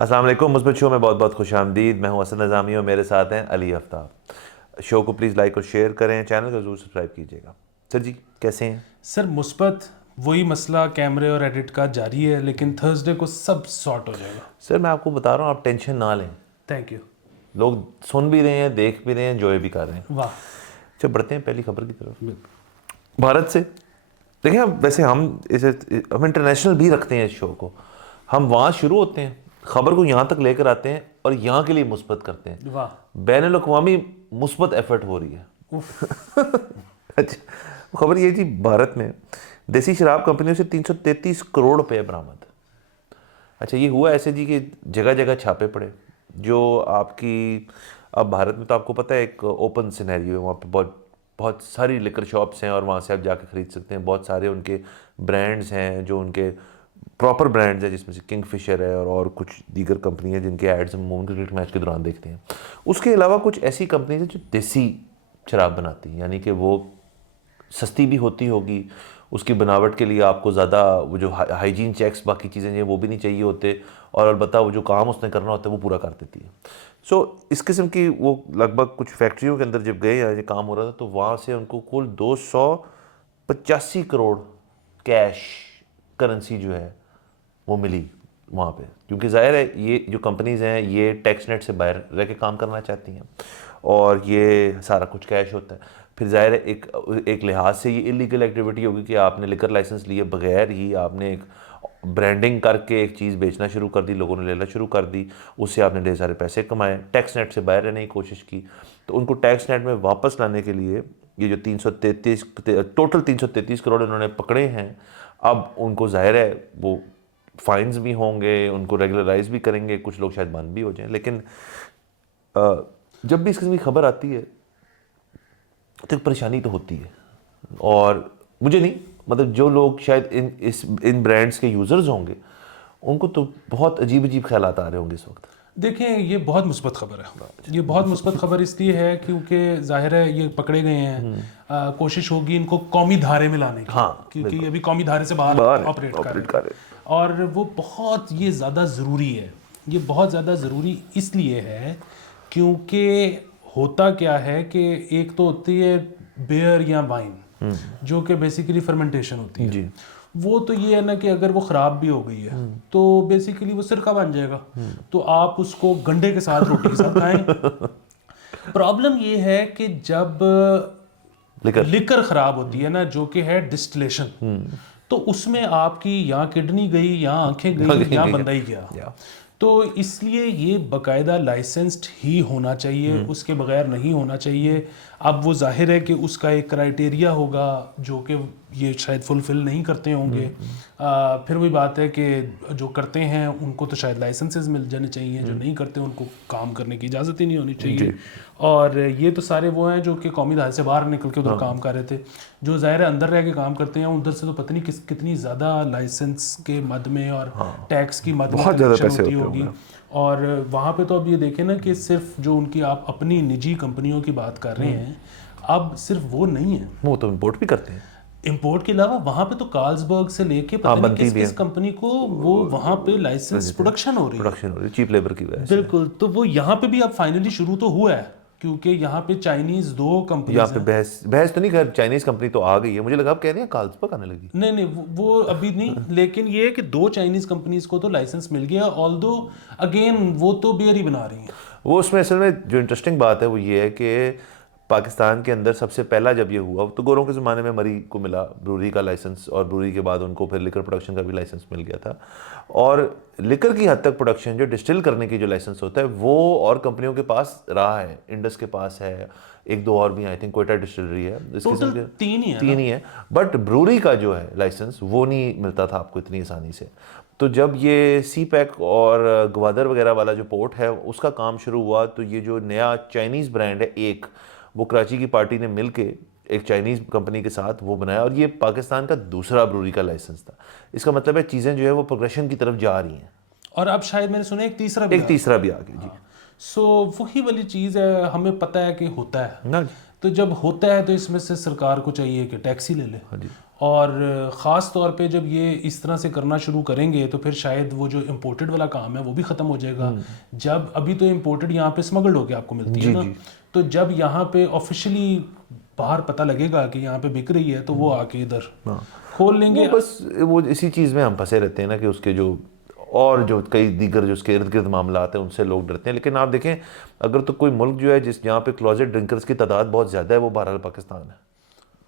अस्सलाम वालेकुम। मुस्बत शो में बहुत बहुत खुश आमदीद। मैं हूं हसन नज़ामी और मेरे साथ हैं अली आफ्ताब। शो को प्लीज़ लाइक और शेयर करें, चैनल को ज़रूर सब्सक्राइब कीजिएगा। सर जी कैसे हैं? सर मुस्बत वही मसला कैमरे और एडिट का जारी है, लेकिन थर्सडे को सब सॉर्ट हो जाएगा। सर मैं आपको बता रहा हूँ, आप टेंशन ना लें। Thank you. लोग सुन भी रहे हैं, देख भी रहे हैं, एंजॉय भी कर रहे हैं। वाह। चलो बढ़ते हैं पहली खबर की तरफ। भारत से देखिए, वैसे हम इंटरनेशनल भी रखते हैं इस शो को। हम वहाँ शुरू होते हैं, खबर को यहाँ तक लेकर आते हैं और यहाँ के लिए मुस्बत करते हैं। वाह। बैनुल-अक़वामी मुस्बत एफर्ट हो रही है। अच्छा, खबर ये जी, भारत में देसी शराब कंपनियों से 333 करोड़ रुपए बरामद। अच्छा, ये हुआ ऐसे जी कि जगह जगह छापे पड़े। जो आपकी अब भारत में तो आपको पता है एक ओपन सिनेरियो है, वहाँ पे बहुत बहुत सारी लिकर शॉप्स हैं और वहाँ से आप जाके ख़रीद सकते हैं। बहुत सारे उनके ब्रांड्स हैं जो उनके प्रॉपर ब्रांड्स हैं, जिसमें से किंगफिशर है और कुछ दीगर कंपनी है जिनके एड्स हम अमूमन क्रिकेट मैच के दौरान देखते हैं। उसके अलावा कुछ ऐसी कंपनीज हैं जो देसी शराब बनाती हैं, यानी कि वो सस्ती भी होती होगी, उसकी बनावट के लिए आपको ज़्यादा वो जो हाइजीन चेक्स बाकी चीज़ें हैं वो भी नहीं चाहिए होते, और अलबत्ता वो जो काम उसने करना होता है वो पूरा कर देती है। सो इस किस्म की वो लगभग कुछ फैक्ट्रियों के अंदर जब गए या ये काम हो रहा था, तो वहाँ से उनको कुल 285 करोड़ कैश करेंसी जो है वो मिली वहाँ पे। क्योंकि ज़ाहिर है ये जो कंपनीज़ हैं ये टैक्स नेट से बाहर रह के काम करना चाहती हैं और ये सारा कुछ कैश होता है। फिर ज़ाहिर है एक लिहाज से ये इलीगल एक्टिविटी होगी कि आपने लिकर लाइसेंस लिए बगैर ही आपने एक ब्रांडिंग करके एक चीज़ बेचना शुरू कर दी, लोगों ने लेना शुरू कर दी, उससे आपने ढेर सारे पैसे कमाए, टैक्स नेट से बाहर रहने की कोशिश की। तो उनको टैक्स नेट में वापस लाने के लिए ये जो 333 करोड़ उन्होंने पकड़े हैं, अब उनको ज़ाहिर है वो फाइन्स भी होंगे, उनको रेगुलराइज भी करेंगे, कुछ लोग शायद बंद भी हो जाएं। लेकिन जब भी इस किस्म की खबर आती है तो एक परेशानी तो होती है, और मुझे नहीं, मतलब जो लोग शायद इन ब्रांड्स के यूज़र्स होंगे उनको तो बहुत अजीब अजीब ख्यालात आ रहे होंगे इस वक्त। देखें, ये बहुत मुस्बत खबर है। ये बहुत मुस्बत खबर इसलिए है क्योंकि जाहिर है ये पकड़े गए हैं। कोशिश होगी इनको कौमी धारे में लाने की। हाँ, क्योंकि अभी कौमी धारे से बाहर ऑपरेट कर रहे हैं। और वो बहुत ये ज़्यादा ज़रूरी है। ये बहुत ज़्यादा ज़रूरी इसलिए है क्योंकि होता क्या है कि एक तो होती है बियर या वाइन, जो कि बेसिकली फर्मेंटेशन होती है जी। वो तो ये है ना कि अगर वो ख़राब भी हो गई है तो बेसिकली वो सिरका बन जाएगा, तो आप उसको गंडे के साथ रोटी के साथ खाएं। प्रॉब्लम ये है कि जब लिकर ख़राब होती है ना, जो कि है डिस्टिलेशन, तो उसमें आपकी या किडनी गई या आंखें गई या बंदा ही गया। तो इसलिए ये बाकायदा लाइसेंस्ड ही होना चाहिए, उसके बगैर नहीं होना चाहिए। अब वो जाहिर है कि उसका एक क्राइटेरिया होगा जो कि ये शायद फुलफिल नहीं करते होंगे। फिर वही बात है कि जो करते हैं उनको तो शायद लाइसेंसेस मिल जाने चाहिए, जो नहीं करते उनको काम करने की इजाज़त ही नहीं होनी चाहिए। और ये तो सारे वो हैं जो कि कौमी धारे से बाहर निकल के उधर काम कर रहे थे। जो ज़ाहिर है अंदर रह के काम करते हैं उधर से तो पता नहीं कितनी ज़्यादा लाइसेंस के मद में और टैक्स की मद में कलेक्शन होती होगी। और वहाँ पे तो अब ये देखें ना कि सिर्फ जो उनकी आप अपनी निजी कंपनियों की बात कर रहे हैं, अब सिर्फ वो नहीं है, वो तो इम्पोर्ट भी करते हैं। इंपोर्ट के अलावा वहाँ पे तो कार्ल्सबर्ग से लेके पता नहीं किस किस कंपनी को वो वहाँ पे लाइसेंस प्रोडक्शन हो रही है चीप लेबर की वजह से। बिल्कुल। तो वो यहाँ पे भी अब फाइनली शुरू तो हुआ है क्योंकि यहाँ पे चाइनीज 2 कंपनी यहाँ पे बहस तो नहीं, खैर चाइनीज कंपनी तो आ गई है, मुझे लगा आप कह रहे हैं कार्ल्सबर्ग आने लगी। नहीं, वो अभी नहीं, लेकिन ये है कि 2 चाइनीज कंपनीज को तो लाइसेंस मिल गया, ऑल्दो अगेन वो तो बियर ही बना रही हैं। वो उसमें असल में जो इंटरेस्टिंग बात है वो ये है कि पाकिस्तान के अंदर सबसे पहला जब ये हुआ तो गोरों के ज़माने में मरी को मिला ब्रूरी का लाइसेंस, और ब्रूरी के बाद उनको फिर लिकर प्रोडक्शन का भी लाइसेंस मिल गया था। और लिकर की हद तक प्रोडक्शन, जो डिस्टिल करने की जो लाइसेंस होता है वो और कंपनियों के पास रहा है। इंडस के पास है, 1-2 और भी, आई थिंक कोयटा डिस्टिलरी है, टोटल 3 ही है। बट ब्रूरी का जो है लाइसेंस वो नहीं मिलता था आपको इतनी आसानी से। तो जब ये सी पैक और ग्वादर वगैरह वाला जो पोर्ट है उसका काम शुरू हुआ, तो ये जो नया चाइनीज़ ब्रांड है एक, वो कराची की पार्टी ने मिल के एक चाइनीज़ कंपनी के साथ वो बनाया, और ये पाकिस्तान का दूसरा ब्रूरी का लाइसेंस था। इसका मतलब है चीज़ें जो है वो प्रोग्रेशन की तरफ जा रही हैं, और अब शायद मैंने सुना एक तीसरा भी आ गया जी। सो वही वाली चीज़ है, हमें पता है कि होता है ना। तो जब होता है तो इसमें से सरकार को चाहिए कि टैक्स ही ले ले। और ख़ास तौर पे जब ये इस तरह से करना शुरू करेंगे तो फिर शायद वो जो इम्पोर्टेड वाला काम है वो भी ख़त्म हो जाएगा। जब अभी तो इम्पोर्टेड यहाँ पे स्मगल्ड होके आपको मिलती है जी ना, जी। तो जब यहाँ पे ऑफिशियली बाहर पता लगेगा कि यहाँ पे बिक रही है तो वो आके इधर हाँ खोल वो लेंगे। बस वो इसी चीज़ में हम फंसे रहते हैं ना कि उसके जो और जो कई दीगर जो उसके इर्द गिर्द मामला आते हैं उनसे लोग डरते हैं। लेकिन आप देखें अगर तो कोई मुल्क जो है जिस जहाँ पे क्लोजेट ड्रिंकर्स की तादाद बहुत ज़्यादा है वो बहरहाल पाकिस्तान है।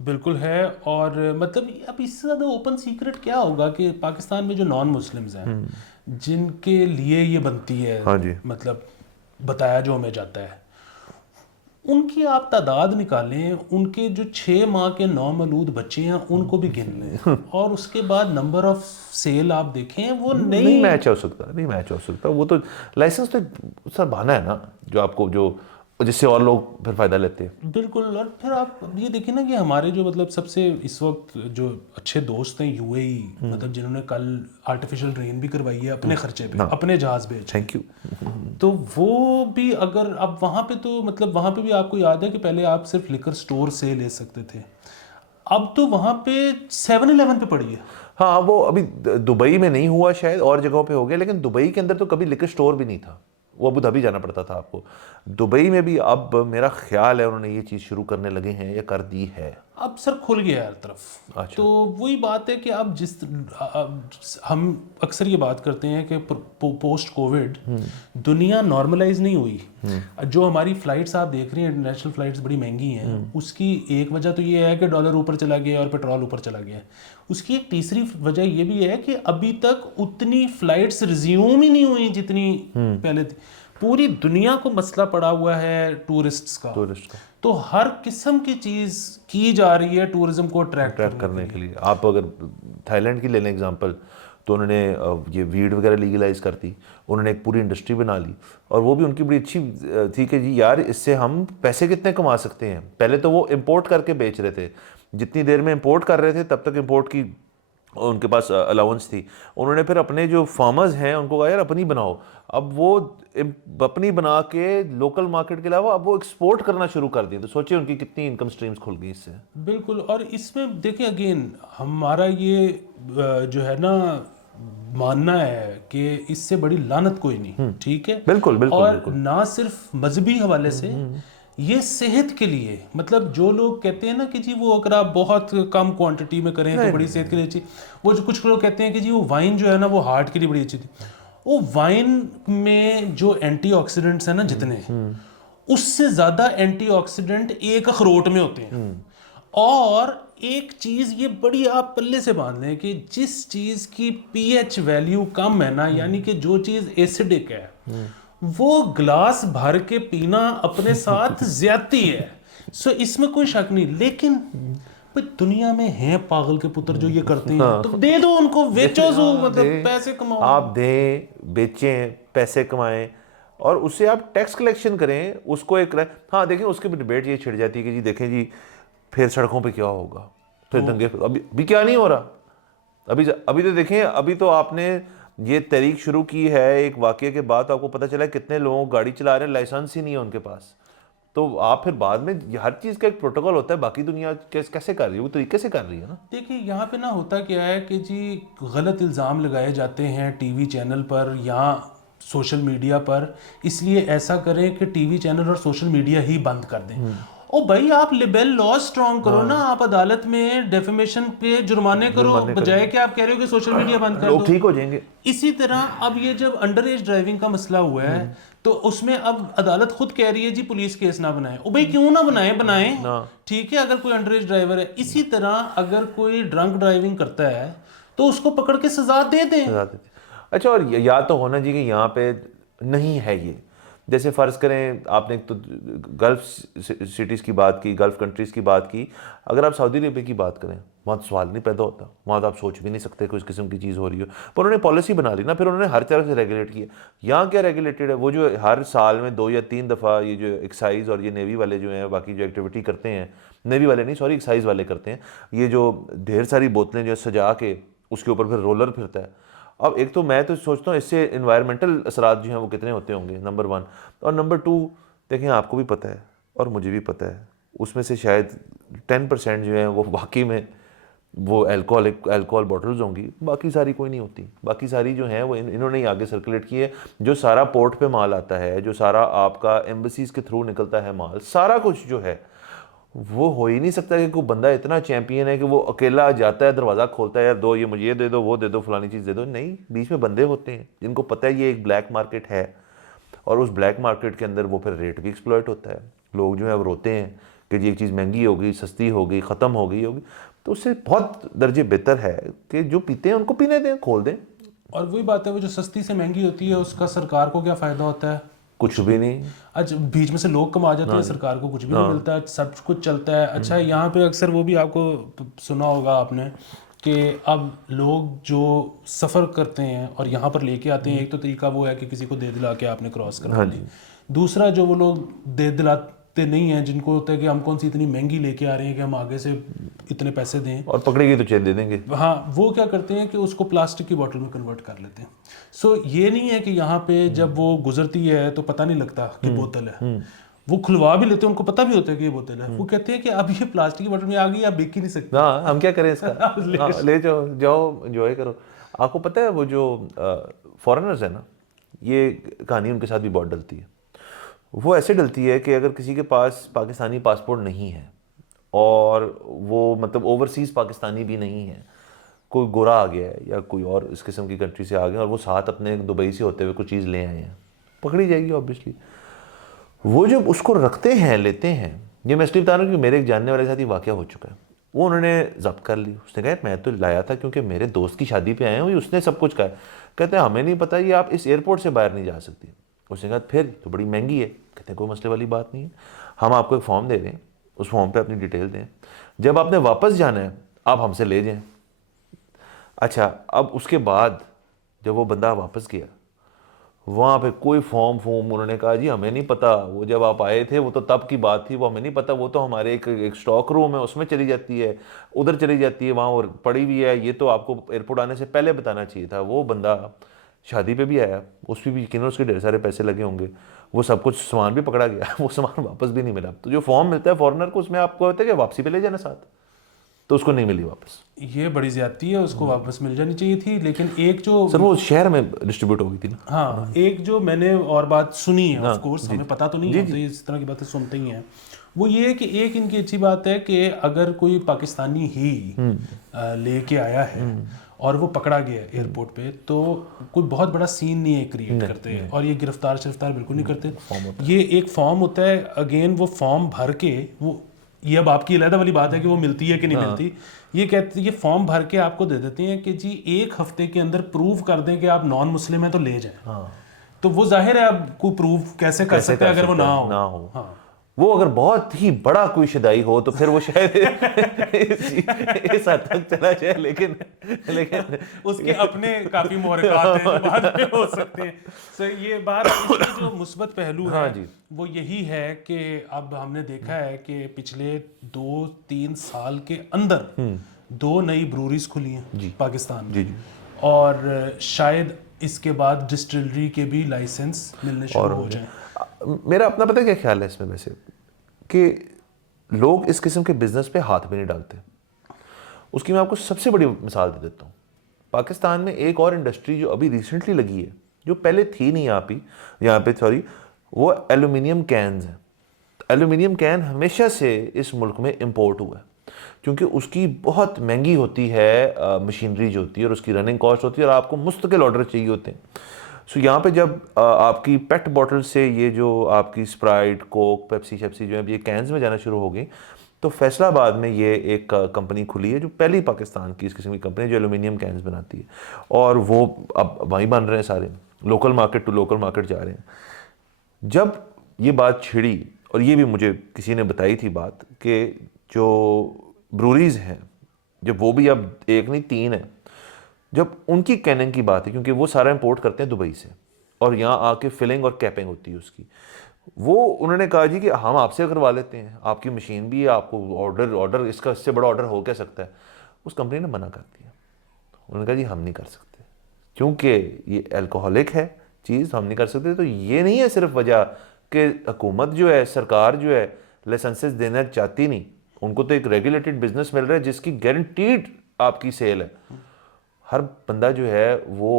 बिल्कुल है। और मतलब अब इससे ज़्यादा ओपन सीक्रेट क्या होगा कि पाकिस्तान में जो नॉन मुस्लिम्स हैं जिनके लिए ये बनती है, हाँ जी। मतलब बताया जो हमें जाता है, उनकी आप तादाद निकालें, उनके जो 6 माह के नौमौलूद बच्चे हैं उनको भी गिन लें और उसके बाद नंबर ऑफ सेल आप देखें वो नहीं मैच हो सकता, नहीं मैच हो सकता। वो तो लाइसेंस तो सर बहाना है ना जो आपको जो जिससे और लोग फिर फ़ायदा लेते हैं। बिल्कुल। और फिर आप अब ये देखिए ना कि हमारे जो मतलब सबसे इस वक्त जो अच्छे दोस्त हैं यूएई, मतलब जिन्होंने कल आर्टिफिशियल रेन भी करवाई है अपने खर्चे पे, अपने जहाज बेच के, थैंक यू। तो वो भी अगर अब वहाँ पे तो मतलब वहाँ पे भी आपको याद है कि पहले आप सिर्फ लिकर स्टोर से ले सकते थे, अब तो वहाँ पे 7-Eleven पे पड़ी है। हाँ वो अभी दुबई में नहीं हुआ शायद, और जगहों पे हो गया, लेकिन दुबई के अंदर तो कभी लिकर स्टोर भी नहीं था, वो अबू धाबी जाना पड़ता था आपको। दुबई में भी अब मेरा ख्याल है उन्होंने ये चीज़ शुरू करने लगे हैं या कर दी है। अब सर खुल गया हर तरफ। अच्छा। तो वही बात है कि अब हम अक्सर ये बात करते हैं कि पोस्ट कोविड दुनिया नॉर्मलाइज नहीं हुई। जो हमारी फ्लाइट्स आप देख रही हैं, इंटरनेशनल फ्लाइट्स बड़ी महंगी हैं, उसकी एक वजह तो ये है कि डॉलर ऊपर चला गया और पेट्रोल ऊपर चला गया। उसकी एक तीसरी वजह ये भी है कि अभी तक उतनी फ्लाइट्स रिज्यूम ही नहीं हुई जितनी पहले थी। पूरी दुनिया को मसला पड़ा हुआ है टूरिस्ट्स का, टूरिस्ट का तो हर किस्म की चीज़ की जा रही है टूरिज्म को अट्रैक्ट ट्रैक करने के लिए। आप अगर थाईलैंड की ले लें एग्जांपल, तो उन्होंने ये वीड वगैरह लीगलाइज कर दी, उन्होंने एक पूरी इंडस्ट्री बना ली, और वो भी उनकी बड़ी अच्छी थी कि जी यार इससे हम पैसे कितने कमा सकते हैं। पहले तो वो इंपोर्ट करके बेच रहे थे, जितनी देर में इंपोर्ट कर रहे थे तब तक इंपोर्ट की उनके पास अलाउंस थी। उन्होंने फिर अपने जो फार्मर्स हैं उनको कहा यार अपनी बनाओ। अब वो अपनी बना के लोकल मार्केट के अलावा अब वो एक्सपोर्ट करना शुरू कर दिए। तो सोचिए उनकी कितनी इनकम स्ट्रीम्स खुल गई इससे। बिल्कुल। और इसमें देखिए अगेन हमारा ये जो है ना मानना है कि इससे बड़ी लानत कोई नहीं, ठीक है। बिल्कुल बिल्कुल और बिल्कुल। ना सिर्फ मजहबी हवाले से, ये सेहत के लिए, मतलब जो लोग कहते हैं ना कि जी वो अगर आप बहुत कम क्वांटिटी में करें तो बड़ी सेहत के लिए अच्छी, वो जो कुछ लोग कहते हैं कि जी वो वाइन जो है ना वो हार्ट के लिए बड़ी अच्छी थी। वो वाइन में जो एंटीऑक्सीडेंट्स हैं ना जितने, उससे ज़्यादा एंटीऑक्सीडेंट एक अखरोट में होते हैं। और एक चीज़ ये बड़ी आप पल्ले से बांध लें कि जिस चीज़ की पीएच वैल्यू कम है ना, यानी कि जो चीज़ एसिडिक है, वो ग्लास भर के पीना अपने साथ ज्यादती है। सो इसमें कोई शक नहीं। लेकिन भाई दुनिया में हैं पागल के पुत्र जो ये करते हैं, तो दे दो उनको, बेचो जो मतलब पैसे कमाओ। आप दें, बेचें, पैसे कमाएं, और उससे आप टैक्स कलेक्शन करें, उसको एक हाँ देखें उसकी भी डिबेट ये छिड़ जाती है कि जी देखें जी फिर सड़कों पे क्या होगा, फिर दंगे। अभी क्या नहीं हो रहा। अभी तो देखें, अभी तो आपने ये तहरीक शुरू की है एक वाकये के बाद, तो आपको पता चला कितने लोग गाड़ी चला रहे हैं लाइसेंस ही नहीं है उनके पास। तो आप फिर बाद में हर चीज़ का एक प्रोटोकॉल होता है, बाकी दुनिया कैसे कर रही है वो तरीके से कर रही है ना। देखिए यहाँ पे ना होता क्या है कि जी गलत इल्ज़ाम लगाए जाते हैं टीवी चैनल पर या सोशल मीडिया पर, इसलिए ऐसा करें कि टीवी चैनल और सोशल मीडिया ही बंद कर दें। ओ भाई आप लिबरल लॉ स्ट्रॉन्ग करो ना, आप अदालत में डेफेमेशन पे जुर्माने करो, बजाय कि आप कह रहे हो कि सोशल मीडिया बंद कर लोग दो। ठीक हो जाएंगे। इसी तरह अब ये जब अंडर एज ड्राइविंग का मसला हुआ है, तो उसमें अब अदालत खुद कह रही है जी पुलिस केस ना बनाए। ओ भाई क्यों ना बनाए, ठीक है, अगर कोई अंडर एज ड्राइवर है। इसी तरह अगर कोई ड्रंक ड्राइविंग करता है तो उसको पकड़ के सजा दे दें। अच्छा, और या तो होना चाहिए कि यहाँ पे नहीं है ये, जैसे फ़र्ज़ करें आपने तो गल्फ़ सिटीज़ की बात की, गल्फ़ कंट्रीज़ की बात की, अगर आप सऊदी अरबिया की बात करें वहाँ तो सवाल नहीं पैदा होता, वहाँ तो आप सोच भी नहीं सकते कि उस किस्म की चीज़ हो रही हो। पर उन्होंने पॉलिसी बना ली ना, फिर उन्होंने हर तरह से रेगुलेट किया। यहाँ क्या रेगुलेटेड है, वो जो हर साल में 2 या 3 दफ़ा ये जो एक्साइज़ और ये नेवी वाले जो हैं बाकी जो एक्टिविटी करते हैं, नेवी वाले नहीं सॉरी एक्साइज़ वाले करते हैं, ये जो ढेर सारी बोतलें जो सजा के उसके ऊपर फिर रोलर फिरता है। अब एक तो मैं तो सोचता हूँ इससे इन्वायरमेंटल असरात जो हैं वो कितने होते होंगे, नंबर 1। और नंबर 2 देखें आपको भी पता है और मुझे भी पता है, उसमें से शायद 10% जो हैं वो वाकई में वो अल्कोहल बॉटल्स होंगी, बाकी सारी कोई नहीं होती। बाकी सारी जो हैं वो इन्होंने ही आगे सर्कुलेट की है। जो सारा पोर्ट पे माल आता है, जो सारा आपका एम्बेसीज के थ्रू निकलता है माल, सारा कुछ जो है वो हो ही नहीं सकता कि कोई बंदा इतना चैंपियन है कि वो अकेला जाता है, दरवाज़ा खोलता है, यार दो ये मुझे ये दे दो, वो दे दो, फलानी चीज़ दे दो। नहीं, बीच में बंदे होते हैं जिनको पता है ये एक ब्लैक मार्केट है, और उस ब्लैक मार्केट के अंदर वो फिर रेट भी एक्सप्लॉइट होता है। लोग जो है वो रोते हैं कि जी एक चीज़ महंगी हो गई, सस्ती हो गई, ख़त्म हो गई होगी। तो उससे बहुत दर्जे बेहतर है कि जो पीते हैं उनको पीने दें, खोल दें। और वही बात है, वो जो सस्ती से महंगी होती है उसका सरकार को क्या फ़ायदा होता है? कुछ भी नहीं। अच्छा, बीच में से लोग कमा जाते हैं, सरकार को कुछ भी नहीं मिलता, सब कुछ चलता है। अच्छा, यहाँ पे अक्सर वो भी आपको सुना होगा आपने कि अब लोग जो सफ़र करते हैं और यहाँ पर लेके आते हैं, एक तो तरीका वो है कि किसी को दे दिला के आपने क्रॉस करवा दी। दूसरा, जो वो लोग दे दिलाते नहीं हैं, जिनको होता है कि हम कौन सी इतनी महंगी लेके आ रहे हैं कि हम आगे से इतने पैसे दें, और पकड़ेगी तो चेक दे देंगे। हाँ, वो क्या करते हैं कि उसको प्लास्टिक की बोतल में कन्वर्ट कर लेते हैं। सो ये नहीं है कि यहाँ पे जब वो गुजरती है तो पता नहीं लगता कि बोतल है, वो खुलवा भी लेते हैं, उनको पता भी होता है कि ये बोतल है। वो कहते हैं कि अब ये प्लास्टिक की बोतल में आ गई, आप बेच ही नहीं सकते। हाँ, हम क्या करें इसका। हाँ, ले जाओ जाओ एंजॉय करो। आपको पता है वो जो फॉरेनर्स है ना, ये कहानी उनके साथ भी बहुत डलती है। वो ऐसे डलती है कि अगर किसी के पास पाकिस्तानी पासपोर्ट नहीं है, और वो मतलब ओवरसीज़ पाकिस्तानी भी नहीं है, कोई गोरा आ गया है या कोई और इस किस्म की कंट्री से आ गया और वो साथ अपने दुबई से होते हुए कुछ चीज़ ले आए हैं, पकड़ी जाएगी ऑब्वियसली। वो जब उसको रखते हैं, लेते हैं, ये मैं इसलिए बता रहा हूँ कि मेरे एक जानने वाले के साथ ये वाक़या हो चुका है। वो उन्होंने जब्त कर ली। उसने कहा मैं तो लाया था क्योंकि मेरे दोस्त की शादी पे आए हैं, उसने सब कुछ कहा। कहते हैं हमें नहीं पता, ये आप इस एयरपोर्ट से बाहर नहीं जा सकती। उसने कहा फिर तो बड़ी महंगी है। कहते हैं कोई मसले वाली बात नहीं है, हम आपको एक फॉर्म दे दें, उस फॉर्म पे अपनी डिटेल दें, जब आपने वापस जाना है आप हमसे ले जाएं। अच्छा, अब उसके बाद जब वो बंदा वापस गया, वहाँ पे कोई फॉर्म उन्होंने कहा जी हमें नहीं पता, वो जब आप आए थे वो तो तब की बात थी, वो हमें नहीं पता, वो तो हमारे एक स्टॉक रूम है उसमें चली जाती है, उधर चली जाती है, वहाँ और पड़ी हुई है, ये तो आपको एयरपोर्ट आने से पहले बताना चाहिए था। वो बंदा शादी पे भी आया, उस पर भी यकीन उसके ढेर सारे पैसे लगे होंगे, वो सब कुछ सामान भी पकड़ा गया, वो सामान वापस भी नहीं मिला। तो जो फॉर्म मिलता है फॉरेनर को, उसमें आपको होता है कि वापसी पे ले जाना साथ, तो उसको नहीं मिली वापस। ये बड़ी ज्यादती है, उसको वापस मिल जानी चाहिए थी। लेकिन एक जो सर वो शहर में डिस्ट्रीब्यूट हो गई थी ना। हाँ, एक जो मैंने और बात सुनी है, ऑफ कोर्स हमें पता तो नहीं है, तो इस तरह की बातें सुनते ही हैं, वो ये है कि एक इनकी अच्छी बात है कि अगर कोई पाकिस्तानी ही लेके आया है और वो पकड़ा गया एयरपोर्ट पे, तो कोई बहुत बड़ा सीन नहीं है क्रिएट करते, और ये गिरफ्तार बिल्कुल नहीं करते। ये एक फॉर्म होता है, अगेन वो फॉर्म भर के, वो ये अब आपकी अलग वाली बात है कि वो मिलती है कि नहीं मिलती। ये कहते, ये फॉर्म भर के आपको दे देते हैं कि जी एक हफ्ते के अंदर प्रूव कर दें कि आप नॉन मुस्लिम हैं तो ले जाएं। तो वो जाहिर है आप को प्रूव कैसे कर सकते हैं अगर वो ना हो। हाँ। वो अगर बहुत ही बड़ा कोई शदाई हो तो फिर वो शायद इस हद तक चला जाए, लेकिन उसके अपने काफी मोहरकात हैं जो बाद में हो सकते हैं। सो ये बात, इसके जो मुस्बत पहलू है, हाँ जी, वो यही है कि अब हमने देखा है कि पिछले 2-3 साल के अंदर 2 नई ब्रूरीज खुली हैं पाकिस्तान में, जी। और शायद इसके बाद डिस्टिलरी के भी लाइसेंस मिलने शुरू हो जाएं। मेरा अपना पता है क्या ख्याल है इसमें, वैसे कि लोग इस किस्म के बिजनेस पे हाथ भी नहीं डालते। उसकी मैं आपको सबसे बड़ी मिसाल दे देता हूँ। पाकिस्तान में एक और इंडस्ट्री जो अभी रिसेंटली लगी है, जो पहले थी नहीं यहाँ पे सॉरी, वो एल्यूमिनियम कैन्स है। एल्यूमिनियम कैन हमेशा से इस मुल्क में इम्पोर्ट हुआ है, क्योंकि उसकी बहुत महंगी होती है मशीनरी जो होती है, और उसकी रनिंग कॉस्ट होती है, और आपको मुस्तकिल ऑर्डर चाहिए होते हैं। सो यहाँ पे जब आपकी पेट बॉटल से ये जो आपकी स्प्राइट, कोक, पेप्सी शेप्सी जो है ये कैंस में जाना शुरू हो गई, तो फैसलाबाद में ये एक कंपनी खुली है जो पहली पाकिस्तान की इस किस्म की कंपनी जो एल्यूमिनियम कैंस बनाती है, और वो अब वहीं बन रहे हैं सारे, local market to local market जा रहे हैं। जब ये बात छिड़ी, और ये भी मुझे किसी ने बताई थी बात, कि जो ब्रूरीज हैं, जब वो भी अब 1 नहीं 3 है, जब उनकी कैनिंग की बात है, क्योंकि वो सारा इंपोर्ट करते हैं दुबई से, और यहाँ आके फिलिंग और कैपिंग होती है उसकी, वो उन्होंने कहा जी कि हम आपसे करवा लेते हैं, आपकी मशीन भी है, आपको ऑर्डर इसका इससे बड़ा ऑर्डर हो क्या सकता है। उस कंपनी ने मना कर दिया। उन्होंने कहा जी हम नहीं कर सकते, क्योंकि ये अल्कोहलिक है चीज़, हम नहीं कर सकते। तो ये नहीं है सिर्फ वजह कि हुकूमत जो है, सरकार जो है लाइसेंसेस देना चाहती नहीं, उनको तो एक रेगुलेटेड बिजनेस मिल रहा है जिसकी गारंटीड आपकी सेल है, हर बंदा जो है वो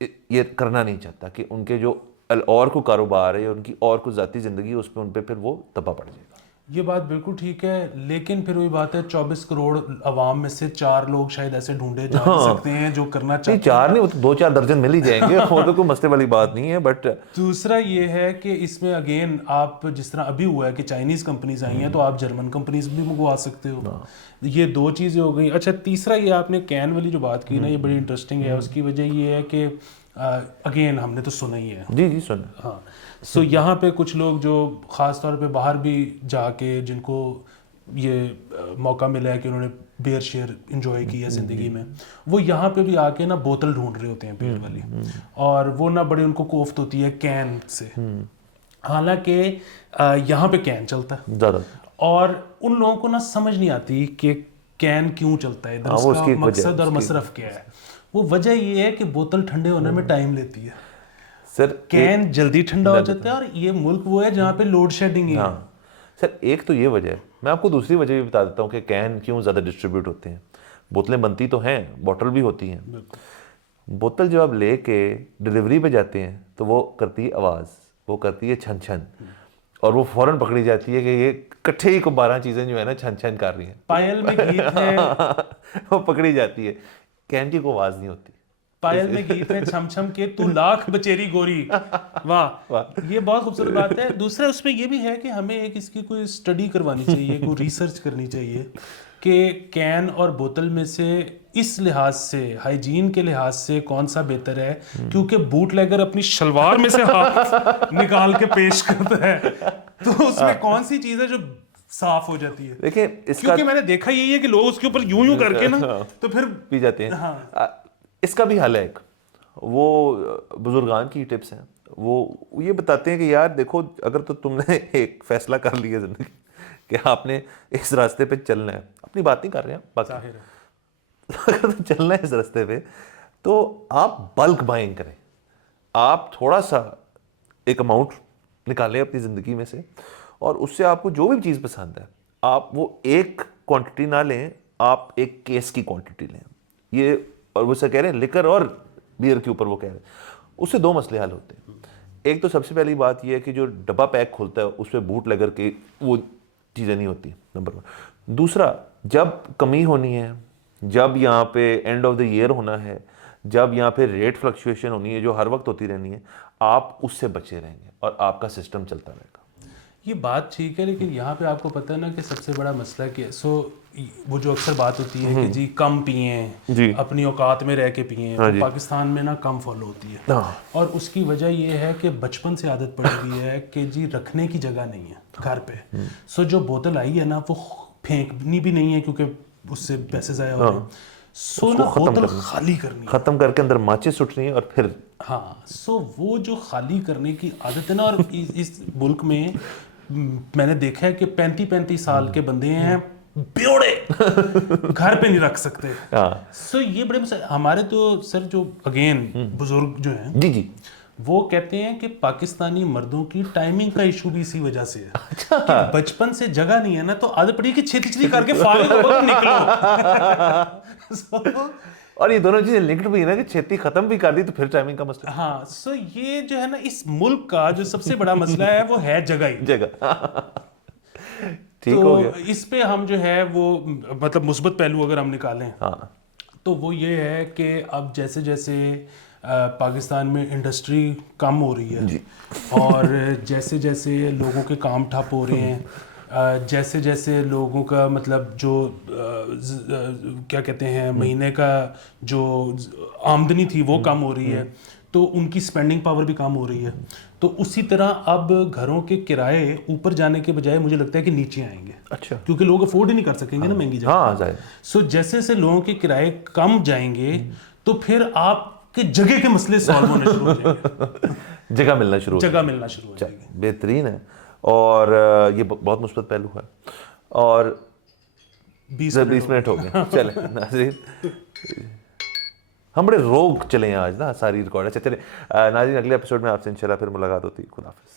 ये करना नहीं चाहता कि उनके जो और को कारोबार है या उनकी और कुछ ज़ाती ज़िंदगी है उस पर उन पर फिर वो दबा पड़ जाएगा। ये बात बिल्कुल ठीक है, लेकिन फिर वही बात है, 24 करोड़ आवाम में से 4 लोग शायद ऐसे ढूंढे जा सकते हैं जो करना नहीं, चाहते हैं। 4 नहीं, वो तो 2-4 दर्जन मिल ही जाएंगे वो तो कोई मसले वाली बात नहीं है। बट दूसरा ये है कि इसमें अगेन आप जिस तरह अभी हुआ है कि चाइनीज कंपनीज आई हैं, तो आप जर्मन कंपनीज भी मंगवा सकते हो। ये 2 चीज़ें हो गई। अच्छा, तीसरा ये आपने कैन वाली जो बात की ना, ये बड़ी इंटरेस्टिंग है। उसकी वजह ये है कि अगेन हमने तो सुना ही है। जी सुन, हाँ, सो यहाँ पे कुछ लोग जो ख़ास तौर पे बाहर भी जाके जिनको ये मौका मिला है कि उन्होंने बियर शेयर इंजॉय किया ज़िंदगी में, वो यहाँ पे भी आके ना बोतल ढूंढ रहे होते हैं बियर वाली, और वो ना बड़ी उनको कोफ्त होती है कैन से। हालांकि यहाँ पे कैन चलता है ज़्यादा, और उन लोगों को ना समझ नहीं आती कि कैन क्यों चलता है इधर, हाँ, वो उसका उसकी एक वजह मकसद है, और मसरफ क्या है। वो वजह ये है कि बोतल ठंडे होने में टाइम लेती है, सर कैन जल्दी ठंडा हो जाता है, और ये मुल्क वो है जहाँ पे लोड शेडिंग है। हाँ सर, एक तो ये वजह है। मैं आपको दूसरी वजह भी बता देता हूँ कि कैन क्यों ज़्यादा डिस्ट्रीब्यूट होते हैं। बोतलें बनती तो हैं, बॉटल भी होती हैं। बोतल जब आप लेके डिलीवरी पे जाते हैं तो वो करती है आवाज़, वो करती है छन छन, और वो फौरन पकड़ी जाती है कि ये इकट्ठे ही को 12 चीज़ें जो है ना छन छन कर रही हैं। पायल में गीत है वो पकड़ी जाती है, कैन की कोई आवाज़ नहीं होती। पायल में गीत है छम छम के तू लाख बचेरी गोरी, वाह, ये बहुत खूबसूरत बात है। दूसरा उसमें ये भी है कि हमें एक इसकी कोई स्टडी करवानी चाहिए, कोई रिसर्च करनी चाहिए कि कैन और बोतल में से इस लिहाज से, हाइजीन के लिहाज से कौन सा बेहतर है, क्योंकि बूटलेगर अपनी शलवार में से हाथ निकाल के पेश करता है, तो उसमें कौन सी चीज़ है जो साफ हो जाती है। देखिए इसका, क्योंकि मैंने देखा यही है कि लोग उसके ऊपर यूं यूं करके ना तो फिर पी जाते हैं। हाँ। इसका भी हल है एक, वो बुजुर्गान की टिप्स हैं। वो ये बताते हैं कि यार देखो, अगर तो तुमने एक फैसला कर लिया जिंदगी कि आपने इस रास्ते पे चलना है, अपनी बात नहीं कर रहे हैं बाकी, अगर तो चलना है इस रास्ते पे तो आप बल्क बाइंग करें। आप थोड़ा सा एक अमाउंट निकालें अपनी ज़िंदगी में से, और उससे आपको जो भी चीज़ पसंद है आप वो एक क्वांटिटी ना लें, आप एक केस की क्वांटिटी लें। ये, और वो से कह रहे हैं लिकर और बियर के ऊपर वो कह रहे हैं, उससे 2 मसले हल होते हैं। एक तो सबसे पहली बात ये है कि जो डब्बा पैक खुलता है उस पर बूट लगर के वो चीज़ें नहीं होती, नंबर 1। दूसरा, जब कमी होनी है, जब यहाँ पे एंड ऑफ द ईयर होना है, जब यहाँ पे रेट फ्लक्चुएशन होनी है जो हर वक्त होती रहनी है, आप उससे बचे रहेंगे और आपका सिस्टम चलता रहेगा। ये बात ठीक है, लेकिन यहाँ पे आपको पता है ना कि सबसे बड़ा मसला कि वो जो अक्सर बात होती है कि जी कम पिए, अपनी औकात में रह के पिए, तो पाकिस्तान में ना कम फॉलो होती है। और उसकी वजह ये है कि बचपन से आदत पड़ गई है कि जी रखने की जगह नहीं है घर पे। सो जो बोतल आई है ना वो फेंकनी भी नहीं है क्योंकि उससे पैसे ज़ाया हो रहे हैं। सो ना बोतल खाली करनी है, ख़त्म करके अंदर माचिस सुटनी है और फिर हाँ। सो वो जो खाली करने की आदत है ना, और इस मुल्क में मैंने देखा है कि 35-35 साल के बंदे हैं ब्योड़े घर पे नहीं रख सकते। सो ये बड़े हमारे तो सर जो अगेन बुजुर्ग जो हैं जी वो कहते हैं कि पाकिस्तानी मर्दों की टाइमिंग का इशू भी इसी वजह से है कि बचपन से जगह नहीं है ना, तो आदत पड़ी कि छेती करके फारिग हो तो निकलो। और ये दोनों चीजें लिंक्ड भी है ना कि छेती खत्म भी कर दी तो फिर टाइमिंग का मसला। हाँ, सो ये जो है ना इस मुल्क का जो सबसे बड़ा मसला है वो है जगह ही जगह। ठीक तो हो गया। इस पे हम जो है वो मतलब मुस्बत पहलू अगर हम निकालें हाँ, तो वो ये है कि अब जैसे जैसे पाकिस्तान में इंडस्ट्री कम हो रही है और जैसे जैसे लोगों के काम ठप हो रहे हैं, जैसे जैसे लोगों का मतलब जो क्या कहते हैं महीने का जो आमदनी थी वो कम हो रही है, तो उनकी स्पेंडिंग पावर भी कम हो रही है। तो उसी तरह अब घरों के किराए ऊपर जाने के बजाय मुझे लगता है कि नीचे आएंगे। अच्छा, क्योंकि लोग अफोर्ड ही नहीं कर सकेंगे ना महंगी जगह। हाँ, सो जैसे जैसे लोगों के किराए कम जाएंगे तो फिर आपके जगह के मसले सॉल्व होने शुरू हो जाएंगे। जगह मिलना शुरू हो जाएगी। बेहतरीन है, और ये बहुत मुस्बत पहलू है। और 20 मिनट हो गए। चले नाज़रीन, हम बड़े रोग चले हैं आज ना सारी रिकॉर्ड। अच्छा चले नाज़रीन, अगले एपिसोड में आपसे इंशाल्लाह फिर मुलाकात होती है। खुदा हाफ़िज़।